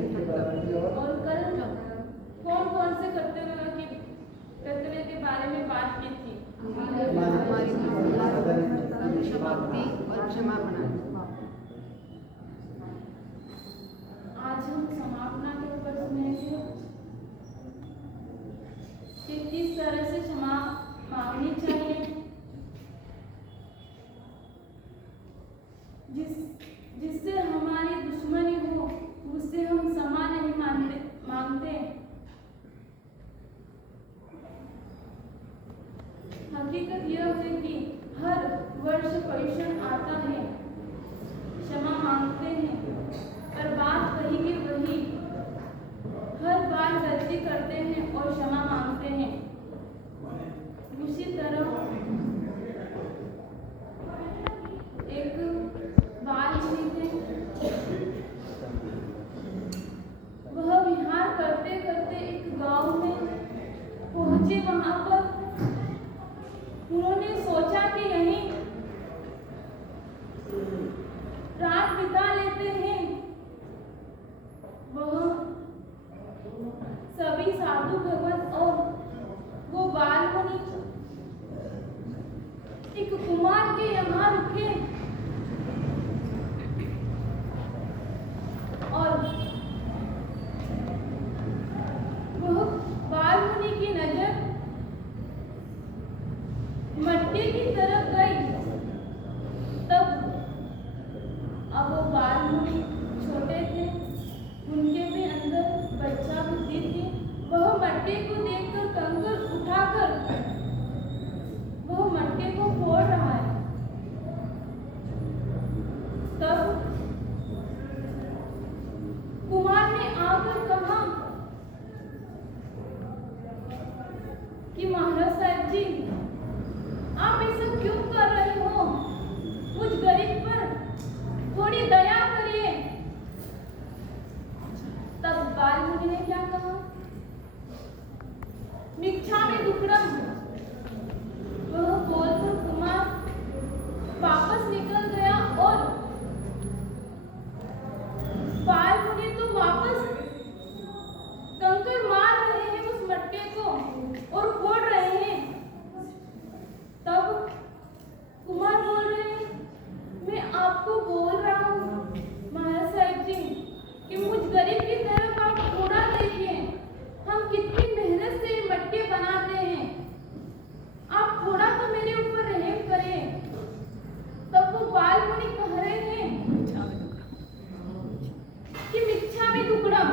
और कल कौन कौन से कर्तव्य के बारे में बात की थी? हमारी समाप्ति और क्षमा मनाना। आज हम समापना के ऊपर सुनेंगे कि किस तरह से क्षमा मांगनी चाहिए, जिससे हमारी दुश्मनी हो उससे हम क्षमा नहीं मांगते। हकीकत यह है कि हर वर्ष परीक्षण आता है, क्षमा मांगते हैं, पर बात वही की वही, हर बार गलती करते हैं और क्षमा मांगते हैं। उसी तरह एक बालमुनि थे, वह विहार करते करते एक गांव में पहुंचे। वहां पर उन्होंने सोचा कि यहीं रात बिता लेते हैं। वह सभी साधु भगत और वो बालमुनि एक कुमार के यहाँ रुके और वह बालमुनि की नजर मट्टी की तरफ गई। तब अब वो बालमुनि छोटे थे, उनके भी अंदर बच्चा बुद्धि थी। वह मट्टी को देखकर कंकर उठाकर वह मट्टी को फोड़ रहा है। तब कुमार ने आकर कहा कि महाराज साहब जी, आप ऐसा क्यों कर रहे हो? मुझ गरीब पर थोड़ी दया करिए। तब बालमुनि ने क्या कहा? मिच्छामि दुक्कडम। वह बोलकर कुमार वापस निकल गया और बालमुनि तो वापस कंकर मार रहे हैं उस मटके को और फोड़ रहे हैं। तब कुमार बोल रहे हैं, मैं आपको बोल रहा हूँ महाराज साहब जी कि मुझ गरीब की तरफ आप थोड़ा देखिए, हम कितनी मेहनत से मटके बनाते हैं, आप थोड़ा तो मेरे ऊपर रहम करें। तब वो बालमुनि कह रहे हैं कि मिच्छामि दुक्कडम।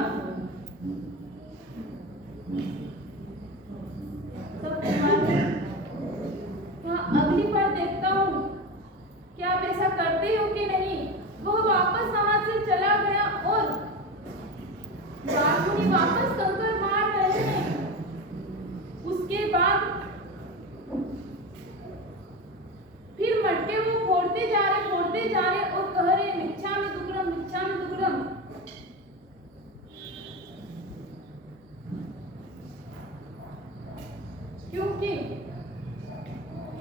तब कुमार ने कहा, अगली बार देखता हूँ कि आप ऐसा करते हो कि नहीं। वो वापस वहां से चला गया और बालमुनि वापस कंकर मार रहे हैं। उसके बाद फिर मटके वो फोड़ते जा रहे और कह रहे मिच्छामि दुक्कडम, मिच्छामि दुक्कडम। क्योंकि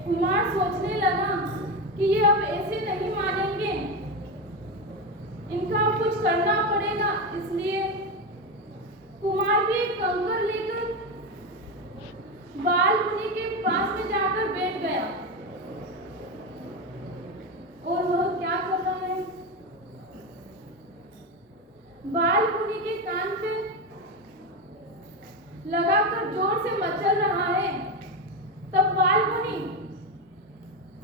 कुमार सोचने लगा कि ये अब ऐसे नहीं मानेंगे, इनका अब कुछ करना पड़ेगा। इसलिए कुमार भी एक कंकर लेकर बालमुनि के पास में जाकर बैठ गया और वह क्या कर रहा है? बालमुनि के कान पे लगाकर जोर से मचल रहा है। तब बालमुनि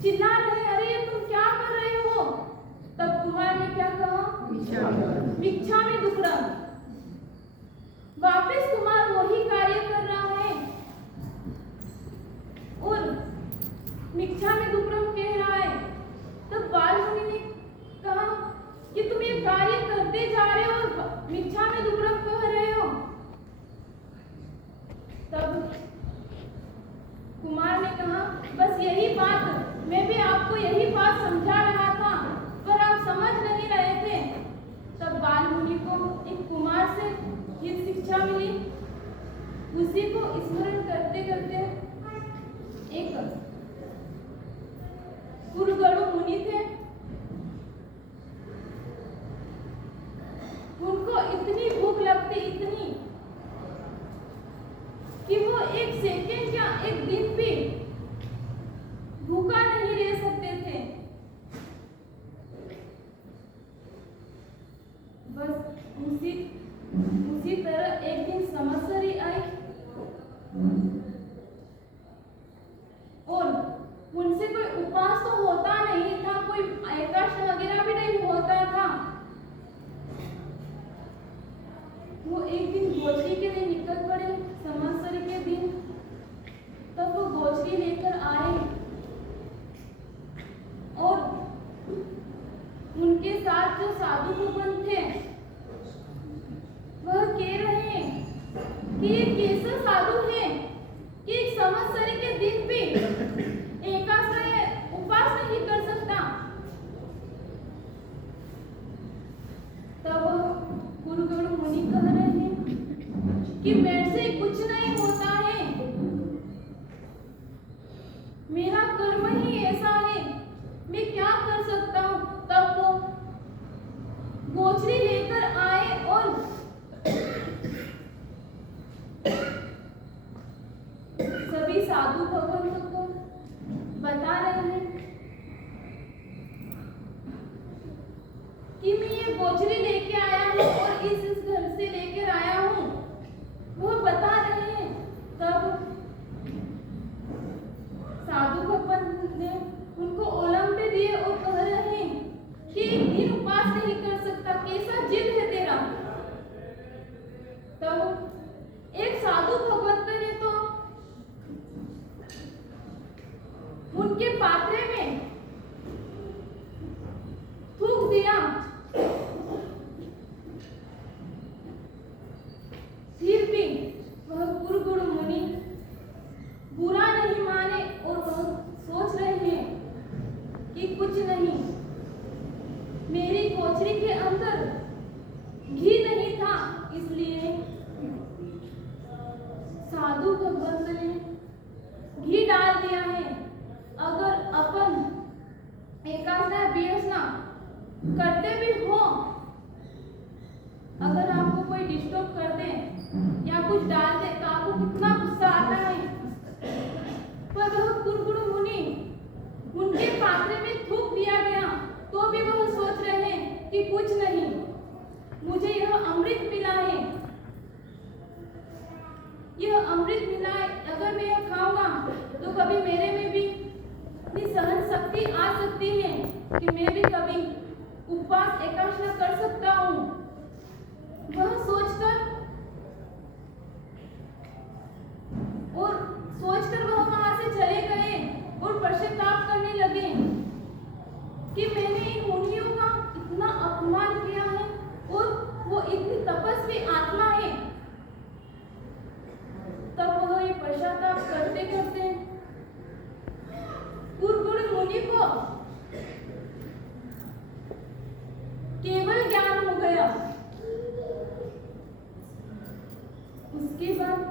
चिल्ला रहे, अरे ये तुम क्या कर रहे हो? तब कुमार ने क्या कहा? मिच्छामि दुक्कडम। वापस कुमार वही कार्य कर रहा है और मिच्छामि दुक्कडम कह रहा है। तब बालमुनि ने कहा कि तुम ये कार्य करते जा रहे हो और मिच्छामि दुक्कडम कह रहे हो। तब कुमार ने कहा, बस यही बात, मैं भी आपको यही बात समझा रहा था, पर आप समझ नहीं रहे थे। तब बालमुनि को एक कुमार से ये शिक्षा मिली। उसी को स्मरण करते करते एक कुरगड़ु मुनि थे, उनको इतनी भूख थी इतनी कि वो एक सेकंड या एक दिन भी भूखा नहीं रह सकते थे। बस उसी तरह एक दिन समस्या आई और उनसे कोई उपवास तो होता नहीं था, कोई एकादशी वगैरह भी नहीं होता था। वो एक दिन गोचरी के लिए निकल पड़े, समस्या के दिन। तब वो गोचरी लेकर आए और उनके साथ जो साधु भगवान थे वह कह रहे हैं कि ये कैसा साधु है कि एक समस्या के दिन भी एकादशी उपवास नहीं कर सकता। तब गुरु गौड़ मुनि कह रहे हैं कि मेरे से कुछ नहीं होता है, मेरा कर्म ही ऐसा है, मैं क्या कर सकता हूँ। तब वो गोचरी लेकर आए और सभी साधु भगवान को बता रहे हैं कि मैं ये गोचरी लेके आया हूँ और इस घर से लेकर आया हूँ, वो बता रहे हैं। तब साधु भगवान ने उनको ओलंबे दिए और कह रहे हैं कि एक दिन उपवास नहीं कर सकता, कैसा जिद है तेरा। तब एक साधु भगवंत ने तो उनके पात्रे में थूक दिया। फिर भी वह गुरु मुनि बुरा नहीं माने और वह सोच रहे हैं कि कुछ नहीं, मेरी गोचरी के अंदर घी नहीं था, इसलिए साधु भगवंत ने घी डाल दिया है। अगर अपन एकादशा बियसना करते भी हो, अगर आपको कोई डिस्टर्ब कर दे या कुछ डाल दे तो आपको कितना गुस्सा आता है। पर वह गुरु मुनि उनके पात्रे में थूक दिया गया तो भी वह सोच रहे हैं कि कुछ नहीं, मुझे यह अमृत मिला है, यह अमृत मिला है, अगर मैं यह खाऊंगा तो कभी मेरे में भी सहन शक्ति आ सकती है कि मैं भी कभी उपवास एकादशी कर सकता हूँ। वह सोचकर वह वहां से चले गए और पश्चाताप करने लगे कि मैंने इन मुनियों का इतना अपमान किया है और वो इतनी तपस्वी आत्मा है। तब वह ये पश्चाताप करते करते गुरु मुनि को केवल ज्ञान हो गया। उसके बाद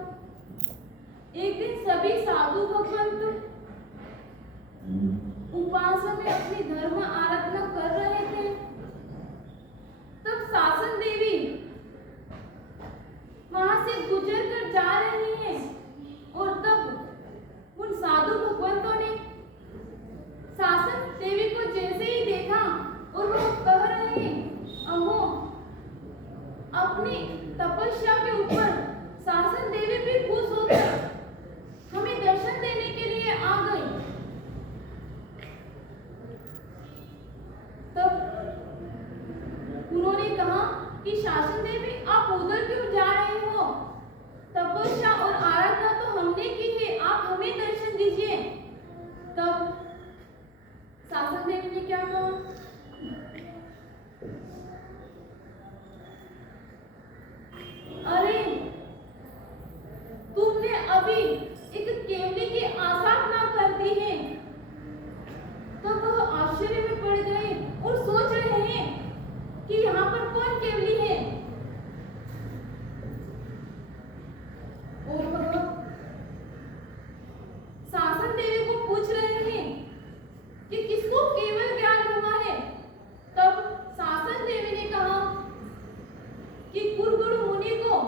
एक दिन सभी साधु भगवंत उपवास में अपनी धर्म आराधना कर रहे थे। तब शासन देवी वहां से गुजर कर जा रही है और तब उन साधु भगवंतों ने शासन देवी को जैसे ही देखा और वो कह रहे हैं, अहो, अपनी तपस्या के ऊपर शासन देवी भी खुश होकर हमें दर्शन देने के लिए आ गई। तब उन्होंने कहा कि शासन देवी आप उधर क्यों जा रहे हो, तपस्या और आराधना तो हमने की है, आप हमें दर्शन दीजिए। तब शासन देवी ने क्या कहा, अरे तुमने अभी एक केवली की आराधना कर दी है। तब वह आश्चर्य में पड़ गए और सोच रहे हैं कि यहाँ पर कौन केवली है। और वह शासन देवी को पूछ रहे हैं कि किसको केवल ज्ञान हुआ है। तब शासन देवी ने कहा कि गुरु मुनि को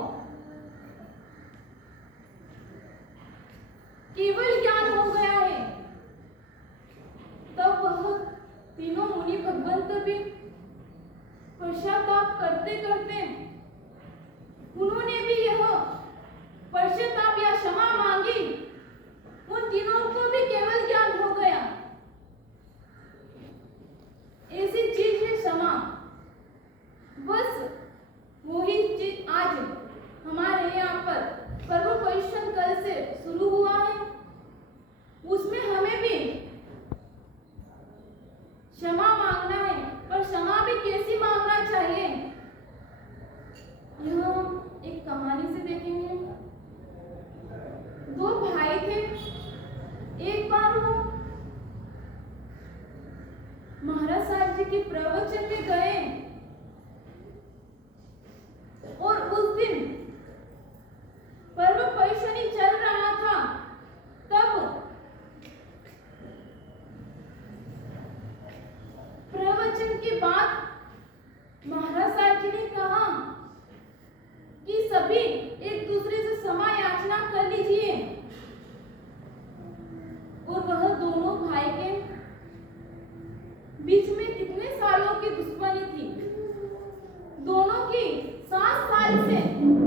साल से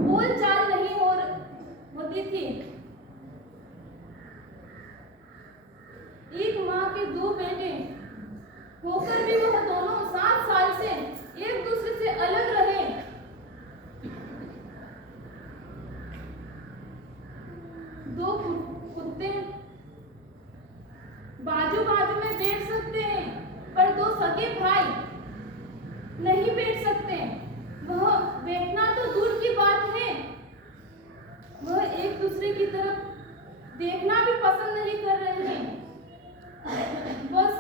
बोल चाल नहीं होती थी। एक माँ के दो बेटे होकर भी वह दोनों 7 साल से एक दूसरे से अलग रहे। दो कुत्ते बाजू बाजू में बैठ सकते हैं, पर दो सगे भाई नहीं बैठ सकते। वह बैठना तो दूर की बात है, वह एक दूसरे की तरफ देखना भी पसंद नहीं कर रहे हैं। बस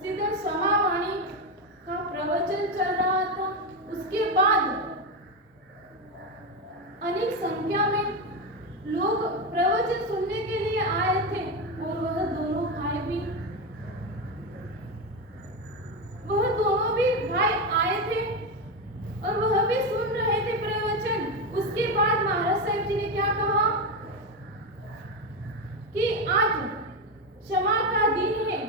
सीधे समावाणी का प्रवचन चल रहा था। उसके बाद अनेक संख्या में लोग प्रवचन सुनने के लिए आए थे और वह दोनों भी भाई आए थे और वह भी सुन रहे थे प्रवचन। उसके बाद महाराज साहब जी ने क्या कहा कि आज क्षमा का दिन है,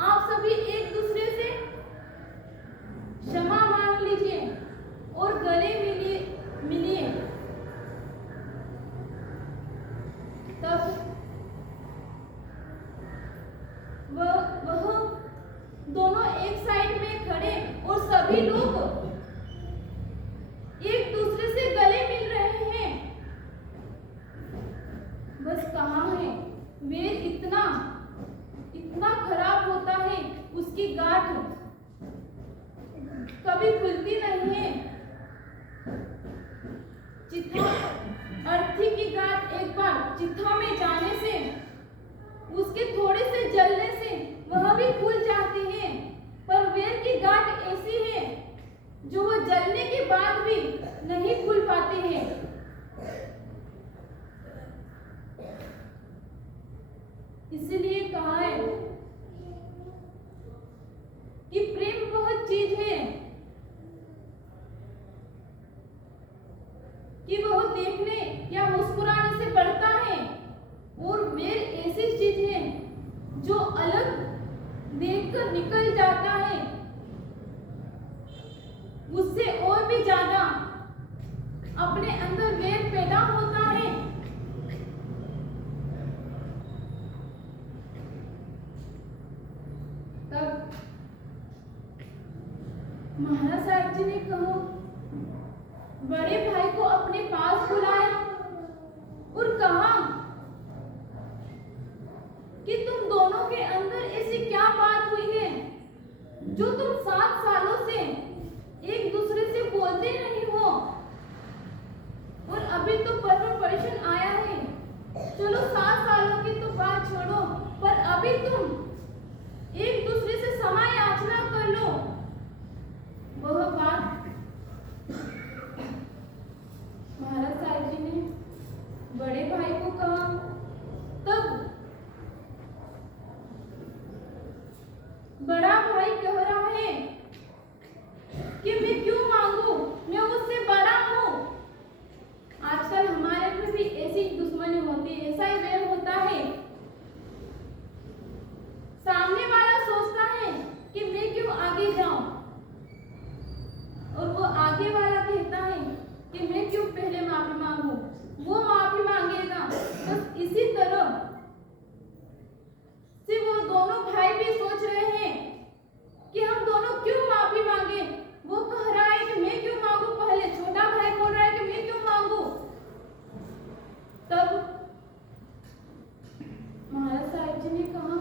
आप सभी एक दूसरे से क्षमा मांग लीजिए और गले मिलिए। तब वह दोनों एक साइड में खड़े और सभी लोग एक दूसरे से गले मिल रहे हैं। बस कहाँ है वेद इतना खराब होता है, उसकी गांठ कभी खुलती नहीं है। चिथा अर्थी की गांठ एक बार चिथा में जाने से, उसके थोड़े से जलने से वह भी खुल जाती है, पर वेद की गांठ ऐसी है जो वह जलने के बाद भी नहीं खुल पाती है। इसलिए कहा है कि प्रेम वह चीज है कि वह देखने या मुस्कुराने से बढ़ता है, और वेद ऐसी चीज है जो अलग देखकर निकल जाता है, उससे और भी ज्यादा अपने अंदर वेद पैदा होता है। तब महाराज साहब जी ने कहा, बड़े भाई को अपने पास बुलाया और कहा कि तुम दोनों के अंदर ऐसी क्या बात हुई है जो तुम 7 सालों से एक दूसरे से बोलते नहीं हो, और अभी तो परवरिशन आया है। चलो 7 सालों की तो बात छोड़ो, पर अभी तुम एक दूसरे से समय याचना कर लो। वह बात महाराज साहब जी ने बड़े भाई को कहा। तब बड़ा भाई कह रहा है कि मैं क्यों मांगू, मैं उससे बड़ा हूँ। आजकल हमारे में भी ऐसी दुश्मनी होती है, ऐसा ही वैर होता है। सामने वाला सोचता है कि मैं क्यों आगे जाऊं, और वो आगे वाला कहता है कि मैं क्यों पहले माफी मांगू, वो माफी मांगेगा। बस इसी तरह से वो दोनों भाई भी सोच रहे हैं कि हम दोनों क्यों माफी मांगे। वो कह रहा है कि मैं क्यों मांगू, पहले छोटा भाई बोल रहा है कि मैं क्यों मांगू। तब महाराज साहब जी ने कहा,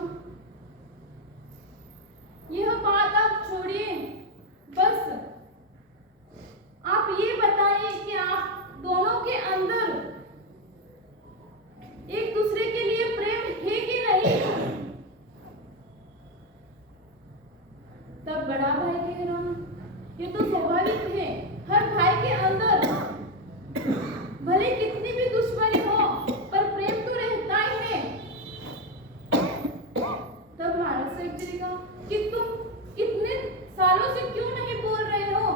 यह बात आप छोड़िए, बस आप ये बताइए कि आप दोनों के अंदर एक दूसरे के लिए प्रेम है कि नहीं। तब बड़ा भाई कह रहा, ये तो स्वाभाविक है, हर भाई के अंदर भले कितनी भी दुश्मनी हो, पर प्रेम तो रहता ही है। तब महाराज साहब जी ने कहा कि तुम कितने सालों से क्यों नहीं बोल रहे हो,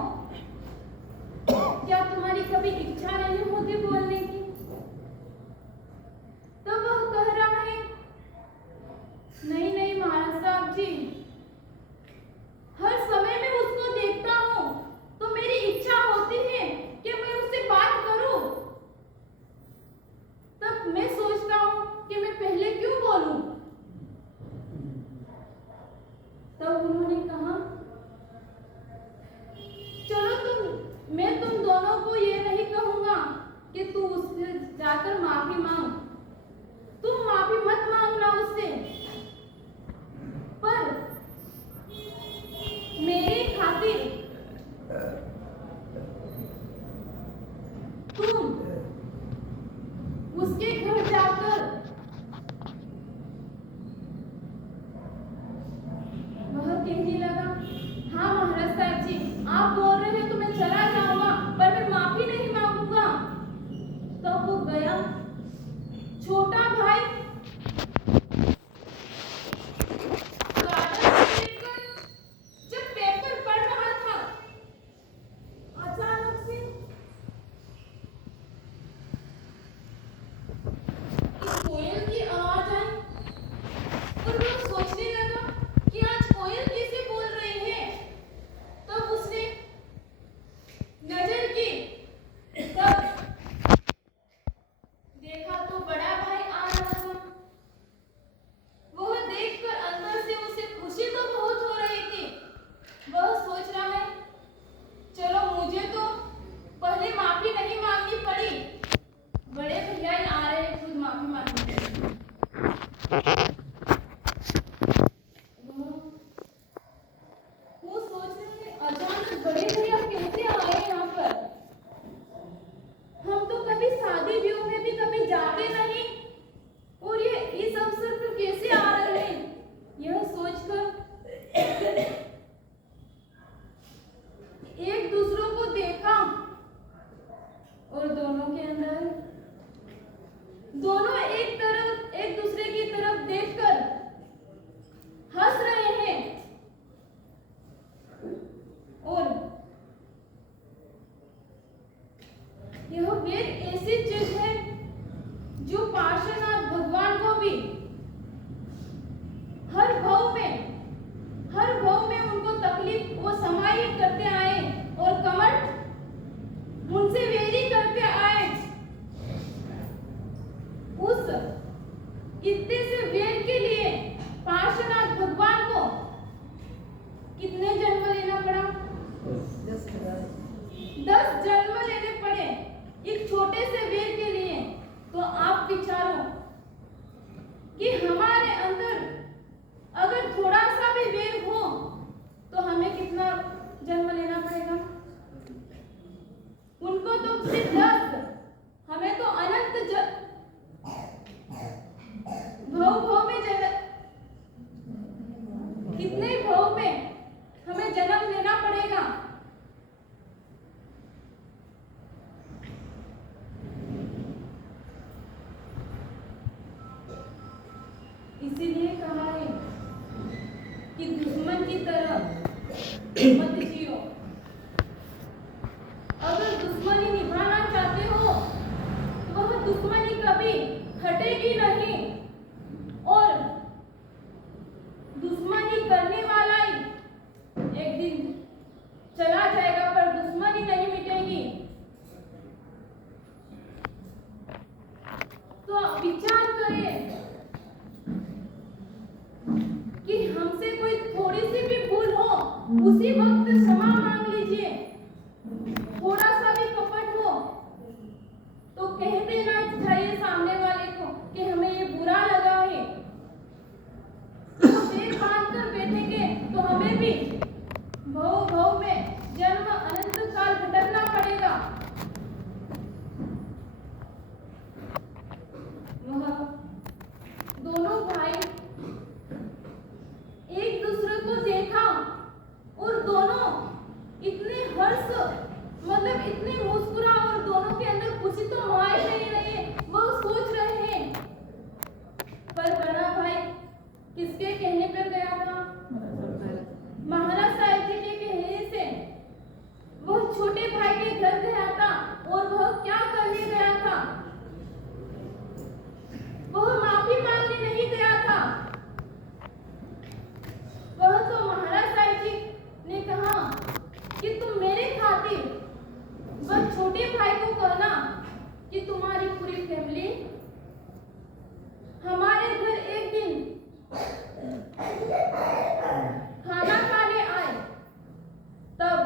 क्या तुम्हारी कभी इच्छा नहीं होती बोलने की। तो वह कह रहा है, नहीं महाराज साहब जी, हर समय में उसको देखता हूँ तो मैं दोनों को ये नहीं कहूंगा कि तू उससे जाकर माफी मांग। तुम माफी मत मांगना उससे, पर मेरी खातिर तुम उसके घर जाकर वह कहने लगा, हाँ महाराज साहब जी, आप बोल रहे हैं तो मैं चला जाऊंगा, पर मैं माफी नहीं मांगूंगा। तो वो गया। छोटा भाई गार्डन में बैठकर जब पेपर पढ़ रहा था, अचानक से इस कोयल की आवाज आई और वो सोचने लगा कि आज कोयल कैसे बोल रहे हैं। तब उसने नजर की, तब देखा तो बड़ा भाई आ रहा था। वह देखकर अंदर से उसे खुशी तो बहुत हो रही थी। वह सोच रहा है, चलो मुझे तो पहले माफी नहीं मांगनी पड़ी, बड़े भैया ही आ रहे हैं खुद माफी मांगने। वो सोच रहे हैं, अचानक बड़े भैया कैसे आए यहाँ पर। हम तो कभी शादी ब्याह में भी कभी जाते नहीं, और ये इस अवसर पर कैसे आ रहे हैं। यह सोचकर एक दूसरों को देखा और दोनों एक दूसरे की तरफ देखकर हंस रहे हैं। और यह वेद ऐसी चीज है जो पार्श्वनाथ भगवान को भी हर भाव में उनको तकलीफ वो समाहित करते आए और कमठ उनसे वेरी करते आए। उस इतने से वेर के लिए पार्श्वनाथ भगवान को कितने जन्म लेना पड़ा? 10 जन्म लेने पड़े एक छोटे से वेर के लिए। तो आप विचारो कि हमारे अंदर अगर थोड़ा सा भी वेर हो तो हमें कितना जन्म लेना पड़ेगा? उनको तो सिर्फ 10, हमें तो अनंत भाव में कितने भाव में हमें जन्म लेना पड़ेगा। इसीलिए कहा है कि दुश्मन की तरह मत जियो। अगर दुश्मनी निभाना चाहते हो तो वह दुश्मनी कभी हटेगी नहीं, और दुश्मनी करने वाला ही एक दिन चला जाएगा, पर दुश्मनी नहीं मिटेगी। तो विचार करें कि हमसे कोई थोड़ी सी भी भूल हो, उसी वक्त क्षमा मांग लीजिए। थोड़ा सा भी कपट हो तो कह देना चाहिए सामने वाले को कि हमें ये बुरा लगा है। तो सिर बांध कर बैठेंगे तो हमें भी भव में जन्म अनंत काल भटकना पड़ेगा। वह दोनों भाई एक दूसरे को देखा और दोनों इतने हर्ष, मतलब इतने मुस्कुरा, और दोनों के अंदर खुशी तो मार नहीं रहे। वह सोच रहे हैं, पर बड़ा भाई किसके कहने पर गया था? महाराज साहब जी के कहने से वह छोटे भाई के घर गया था। और वह क्या करने गया था? वह माफी मांगने नहीं गया था। वह तो महाराज साहब जी ने कहा कि तुम मेरे खातिर बस छोटे भाई को कहना कि तुम्हारी पूरी फैमिली हमारे घर एक दिन खाना खाने आए। तब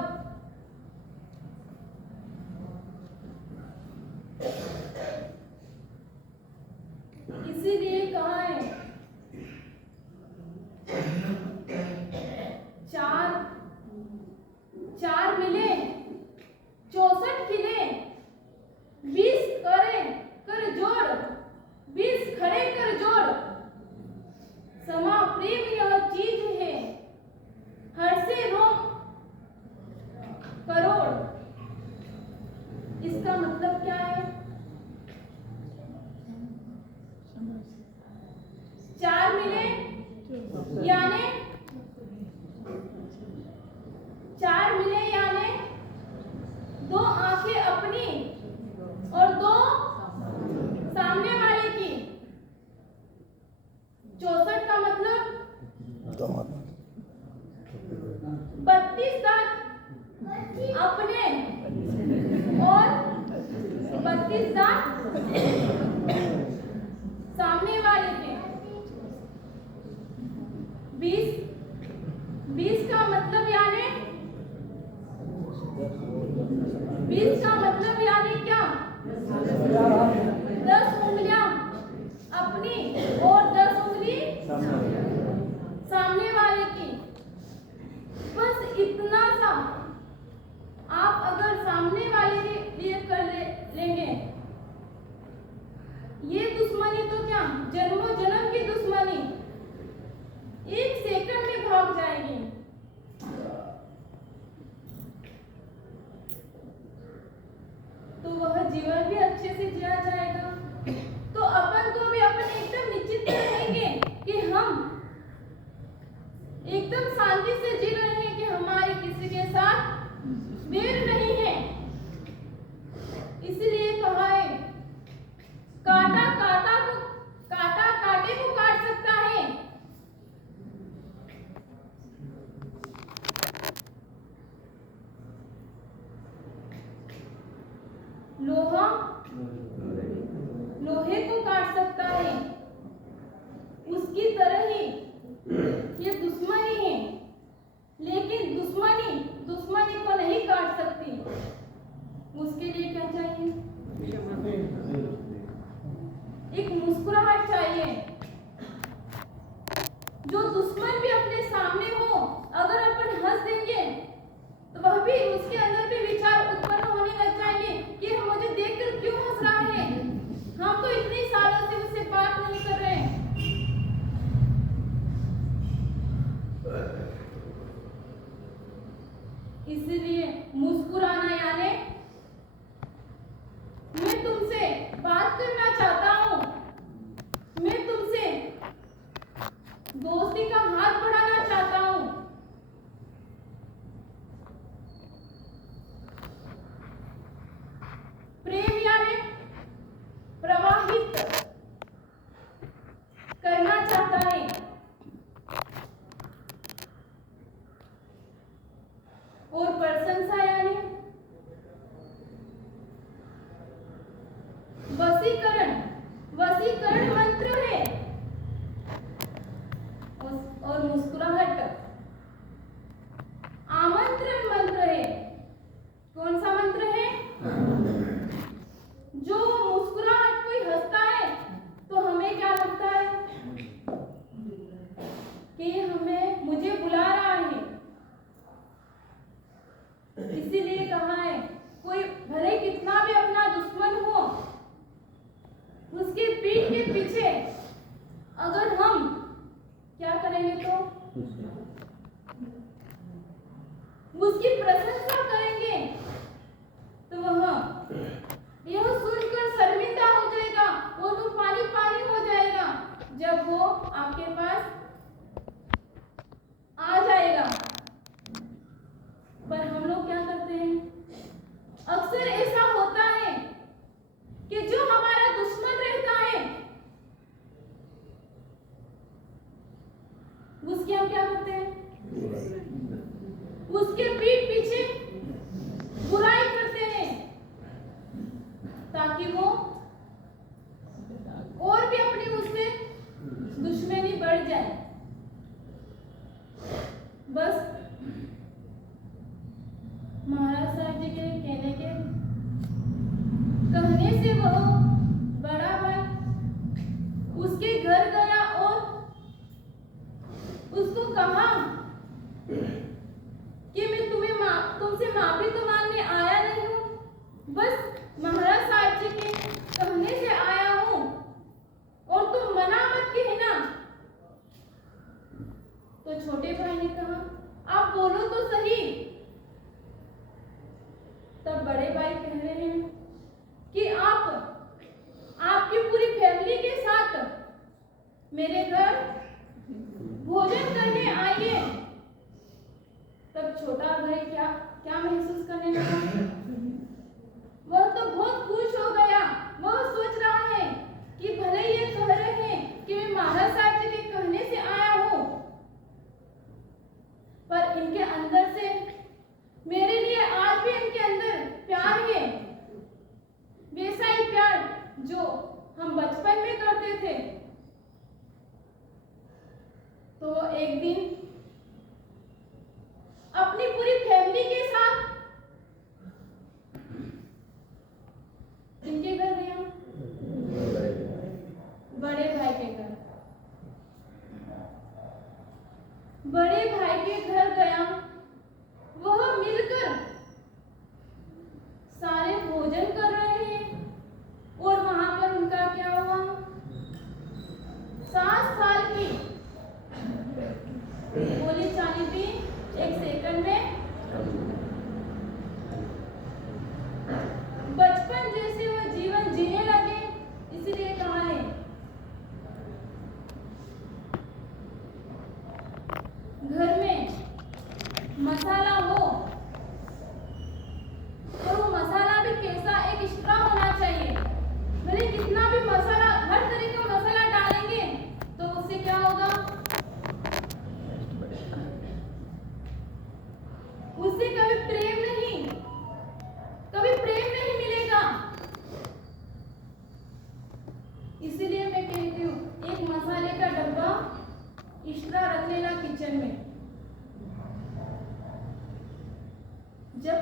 अपने और 32 दांत सामने वाले के। 20 का मतलब यानी 20 का मतलब यानी क्या? 10 उंगलियां अपनी और 10 उंगली सामने वाले की। बस इतना सा आप अगर सामने वाले के लिए कर लेंगे, ये दुश्मनी तो क्या, जन्मों जन्म की दुश्मनी 1 सेकंड में भाग जाएगी। तो वह जीवन भी अच्छे से जिया जाएगा। तो अपन को भी अपन एकदम निश्चित रहेंगे कि हम एकदम शांति से जी रहे हैं, कि हमारे किसी के साथ बैर नहीं है। इसलिए कहा है, काटा काटे को काट सकता है। लोहा लोहे को काट सकता है। उसकी तरह ही ये दुश्मनी है, लेकिन दुश्मनी को नहीं काट सकती। उसके लिए क्या चाहिए? एक मुस्कुराहट चाहिए। जो दुश्मन भी अपने सामने हो, अगर अपन हंस देंगे तो वह भी, उसके अंदर भी विचार उत्पन्न होने लग जाएंगे कि मुझे देखकर क्यों हंस रहा है, हम तो इतने सालों से उससे बात नहीं कर रहे हैं। इसलिए मुस्कुराना यानी मैं तुमसे बात करना चाहता हूँ, मैं तुमसे दोस्ती का हाथ बढ़ाना चाहता हूँ। प्रेम यानी प्रवाहित करना चाहता है। और प्रशंसा यानी वशीकरण मंत्र है। और मुस्कुराहट आमंत्रण मंत्र है। कौन सा मंत्र है? जो मुस्कुराहट कोई हंसता है तो हमें क्या लगता है कि मुझे बुला रहा है। इसीलिए कहा है, कोई भले कितना भी अपना दुश्मन हो, उसके पीठ के पीछे अगर हम क्या करेंगे तो उसकी प्रशंसा करेंगे, तो वह यह सुनकर शर्मिंदा हो जाएगा, वो तो पानी पानी हो जाएगा जब वो आपके पास आ जाएगा। पर हम लोग क्या करते हैं, अक्सर ऐसा होता है कि जो हमारा दुश्मन रहता है उसकी हम क्या करते हैं, उसके पीठ पीछे बुराई करते हैं, ताकि वो और भी अपनी उससे दुश्मनी बढ़ जाए। बस महाराज साहब जी के कहने से वह बड़ा भाई उसके घर गया और उसको कहा कि मैं तुमसे माफी तो मांगने आया नहीं हूँ, बस महाराज साहब जी के कहने से आया हूँ, और तुम मना मत कहना। तो छोटे भाई ने कहा, आप बोलो तो सही। तब बड़े भाई कह रहे हैं कि आपकी पूरी फैमिली के साथ मेरे घर भोजन करने आइए। तब छोटा भाई क्या महसूस करने लगा, वह तो बहुत खुश हो गया। वह सोच रहा है कि भले ये कह रहे हैं कि मैं महाराज साहब जी के कहने से आया हूँ, पर इनके अंदर से मेरे लिए आज भी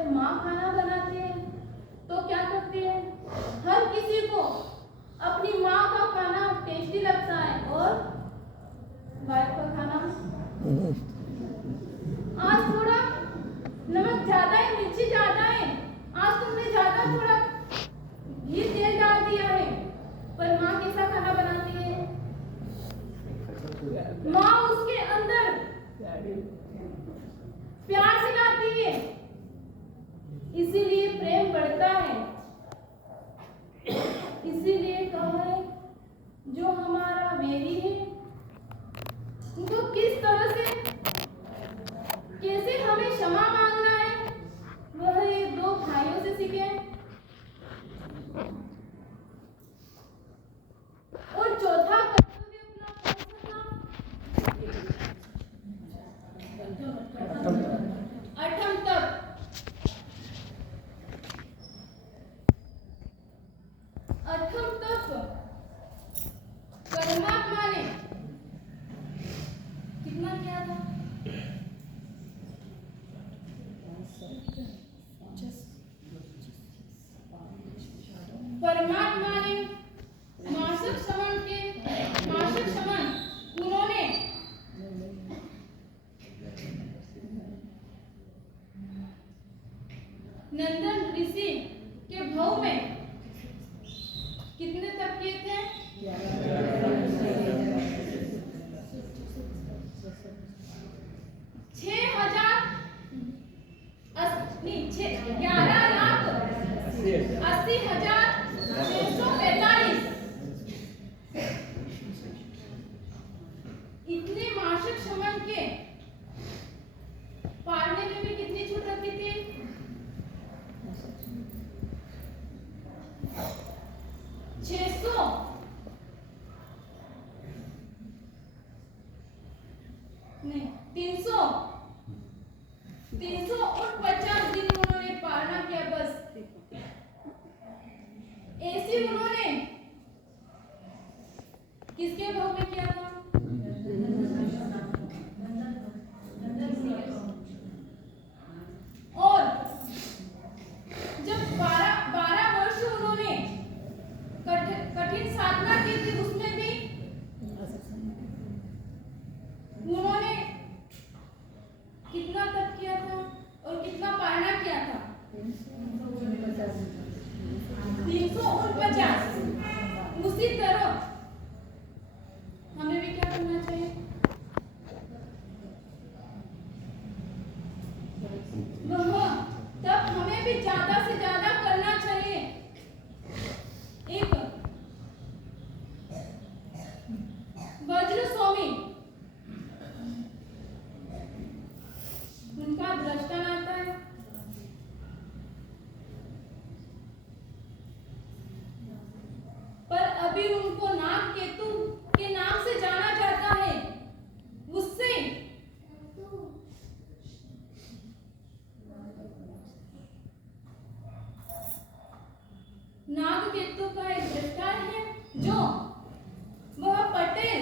जब माँ खाना बनाती है तो क्या करती है, हर किसी को अपनी माँ का खाना टेस्टी लगता है और वाइफ का खाना आज थोड़ा नमक ज्यादा है, मिर्ची ज्यादा है, आज तुमने ज्यादा थोड़ा घी तेल डाल दिया है। पर माँ कैसा खाना बनाती है, माँ उसके अंदर प्यार सिखाती है, इसीलिए प्रेम बढ़ता है। इसीलिए कहा है जो हमारा वेरी है उनको किस तरह से कैसे हमें क्षमा मांगना है, वह ये दो भाइयों से सीखे। और चौथा कर्तव्य अपना कौन सा था, अठम तप। अठम तप परमात्मा ने कितना किया था, परमात्मा ने मासिक श्रवण उन्होंने नंदन ऋषि के भव में कितने तप किए थे, 11,80,645 इतने मासिक श्रवण के पालने में भी कितनी छूट रखी थी, 600 नहीं 350 दिन उन्होंने पालना किया। बस ऐसे उन्होंने किसके भाव में किया था, और जब 12 वर्ष उन्होंने कठिन साधना की थी, उसमें भी उन्होंने कितना तप किया था और कितना पालना किया था, 349। उसी तरह हमें भी क्या करना चाहिए, वह तब हमें भी ज्यादा से ज्यादा करना चाहिए। एक वज्र स्वामी उनका दृष्टांत आता है, पर अभी उनको नाग केतु के नाम से जाना जाता है। उससे नाग केतु का एक दृष्टांत है, जो वह पटेल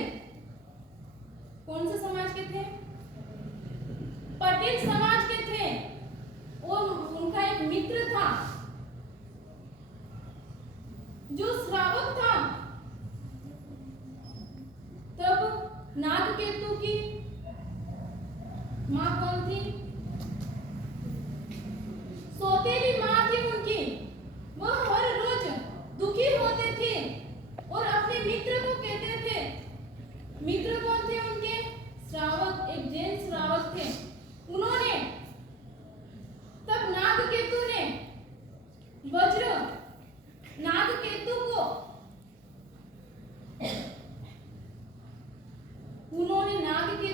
कौन से समाज के थे, पटेल समाज के थे, और उनका एक मित्र था जो श्रावक था। तब नागकेतु की माँ कौन थी, सौतेली माँ थी उनकी। वह हर रोज दुखी होते थे और अपने मित्र को कहते थे, मित्र कौन थे उनके, श्रावक, एक जैन श्रावक थे। उन्होंने तब नागकेतु ने वज्र नागकेतु को उन्होंने नागकेतु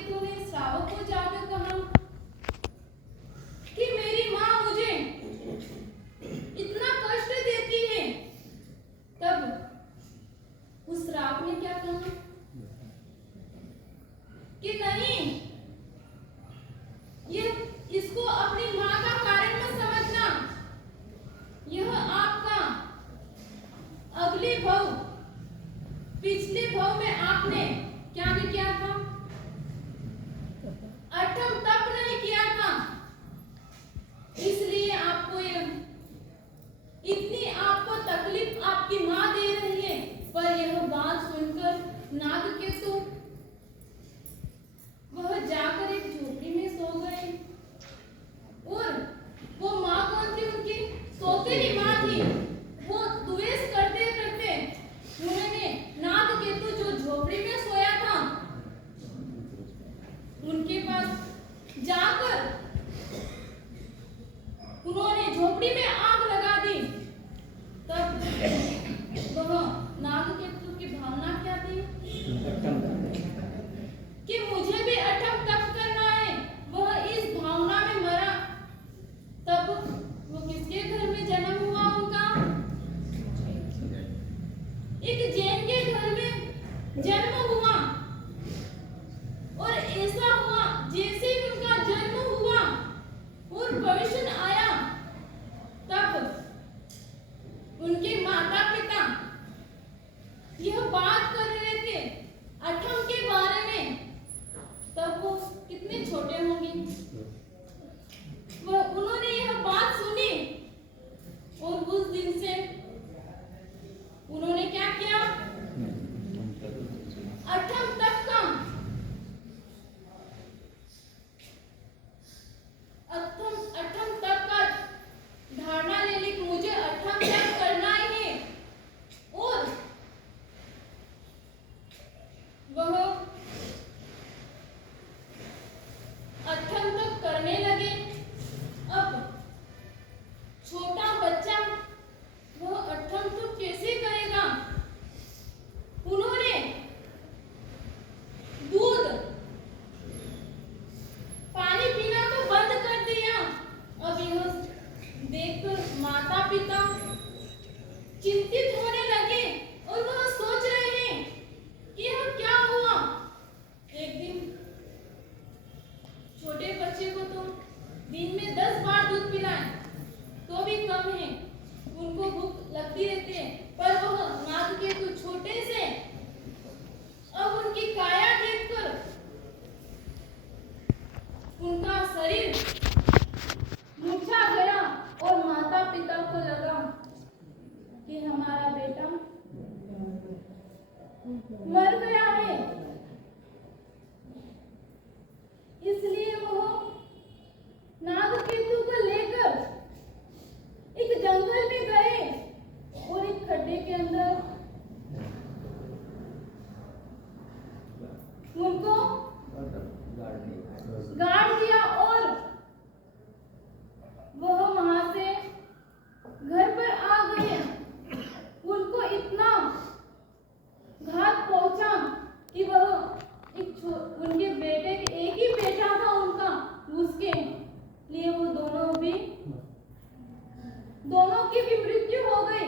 दोनों की भी मृत्यु हो गई।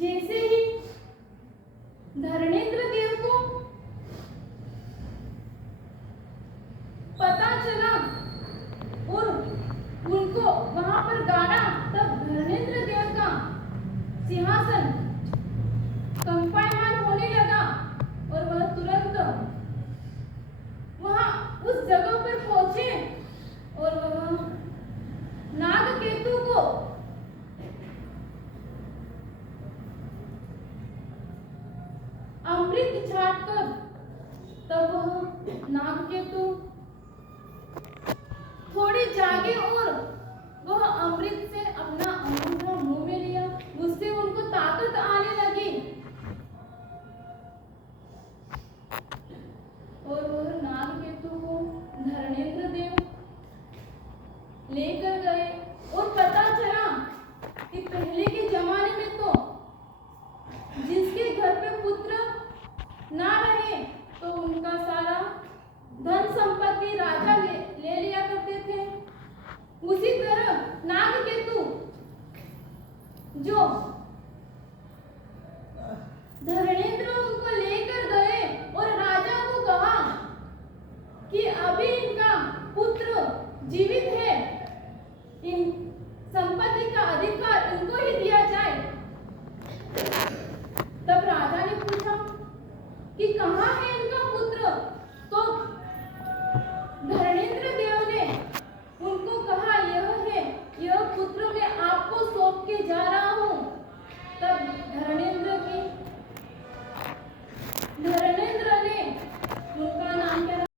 जैसे ही धरणेंद्र देव को पता चला और उनको वहां पर गाड़ा, तब धरणेंद्र देव का सिंहासन कंपायमान होने लगा और वह तुरंत वहां उस जगह पर पहुंचे और वह नागकेतु को अमृत छाटकर, तब वह नागकेतु थोड़ी जागे और वह अमृत से अपना अंगूठा मुंह में लिया। उससे उनको ताकत आने लगी और वह नागकेतु को धरणेंद्र देव लेकर गए और पता चला कि पहले के जमाने में तो जिसके घर पे पुत्र ना रहे तो उनका सारा धन संपत्ति राजा ले लिया करते थे। उसी तरह नागकेतु जो धरणेंद्र उनको लेकर गए और राजा को कहा कि अभी इनका पुत्र जीवित है, इन संपत्ति का अधिकार इनको ही दिया जाए। तब राजा ने पूछा कि कहाँ है